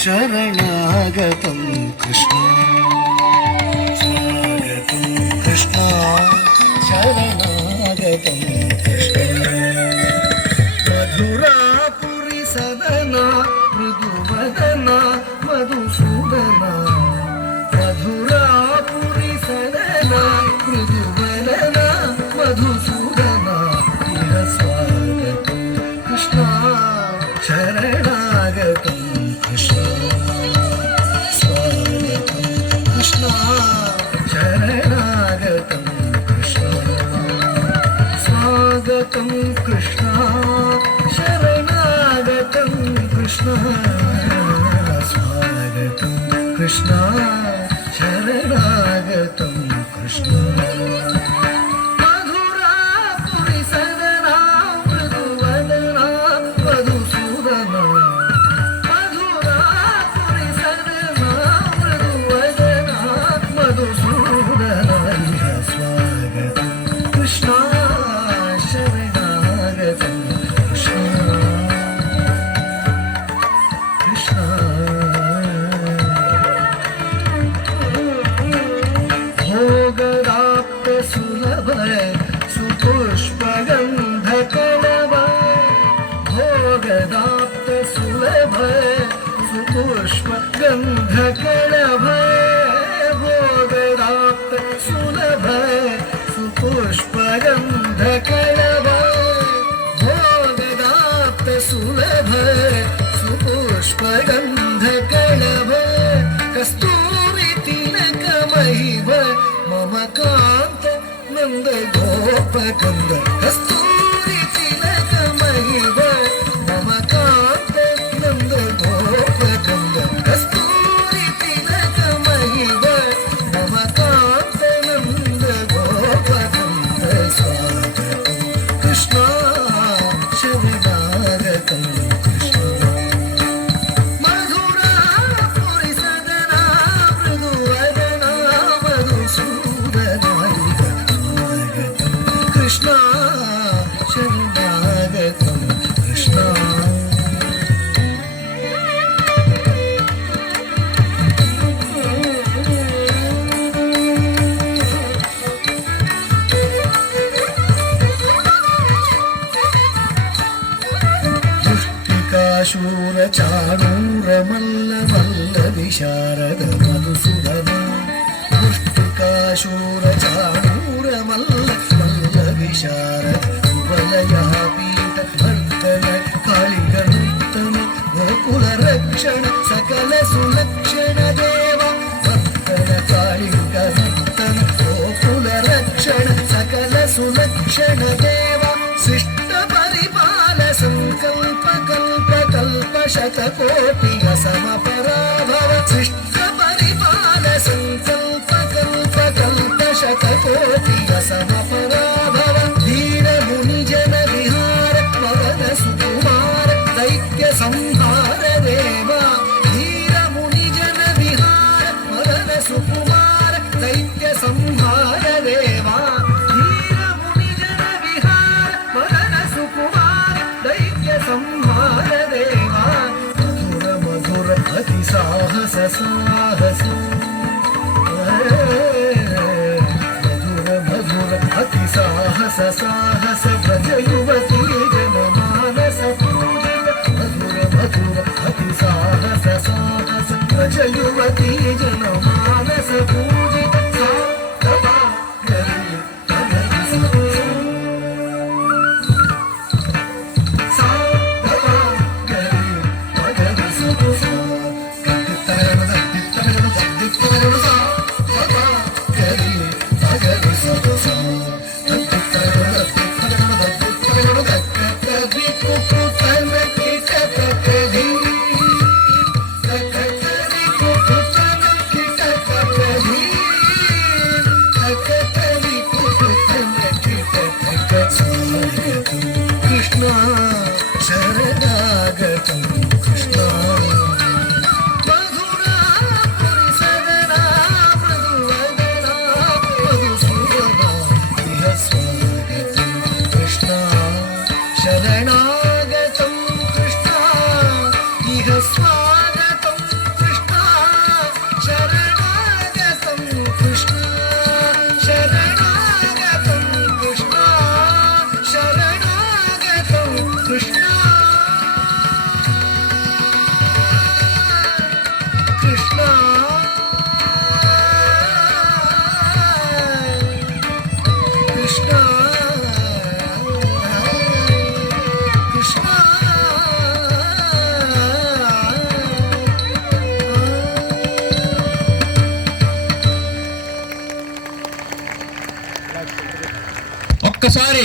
శరణాగతం కృష్ణ స్వాగతం కృష్ణ శరణాగతం కృష్ణ మధురాపురి సదన మృదువదన మధుసూదన మధురాపురి సదన మృదువదన మధుసూదన స్వాగతం కృష్ణ శరణాగతం కృష్ణ స్వాగతం కృష్ణ శరణాగతం కృష్ణ స్వాగతం కృష్ణ శరణాగతం కృష్ణ స్వాగతం కృష్ణ శరణాగతం కృష్ణ మధురాపురి సదనా మృదువదనా మధుసూదన మధురాపురి సదనా మృదువదనా మధుసూదన స్వాగతం కృష్ణ శరణాగతం కృష్ణ కృష్ణ భోగదాప్త సులభ సుపుష్పగంధ కళవ భోగదాప్త సులభ సుపుష్పగంధ కళవ భోగదాప్త సులభ సుపుష్పగంధ కళవ భోగదాప్త సులభ సుపుష్పగంధ కళవ కస్తూరి తిలకమహిమ మమ కాంత నంద గోపకంద కస్తూరి తిలకమహిమ మమ కాంత నంద గోపకంద కస్తూరి తిలకమహిమ మమ కాంత నంద గోపకంద స్వాగతం కృష్ణ శరణాగతం కృష్ణ మధురాపురి సదనా మృదువదనా మధుసూదన స్వాగతం కృష్ణ శరణాగతం కృష్ణ దృష్టికాశూర చాణూర మల్ల మల్ల విశారద మధుసూదన దృష్టికాశూర చాణూర మల్ల మల్ల విశారద వలయాపీఠ భర్తన కాళిక నృత్తన గోకుల రక్షణ సకల సులక్షణ దేవ భర్తన కాళిక నృత్తన గోకుల రక్షణ సకల సులక్షణ దేవ శిష్ట పరిపాల సంకల్ప కల్ప కల్ప శతకోటి అసమ పరాభవ శిష్ట పరిపాల సంకల్ప కల్ప కల్ప శతకోటి అసమ పరాభవ ధీర ముని జన విహార మదన సుకుమార దైత్య సంహార దేవ ధీర ముని జన విహార మదన సుకుమార దైత్య సంహార దేవ ధీర ముని జన విహార మదన సుకుమార దైత్య సంహార దేవ మధుర మధుర అతి సాహస సాహస మధుర మధుర అతి సాహస సాహస భజ యువతీ జన మానస పూజిత మధుర మధుర అతి సాహస సాహస భజ యువతీ జన మానస పూజిత ఒక్కసారి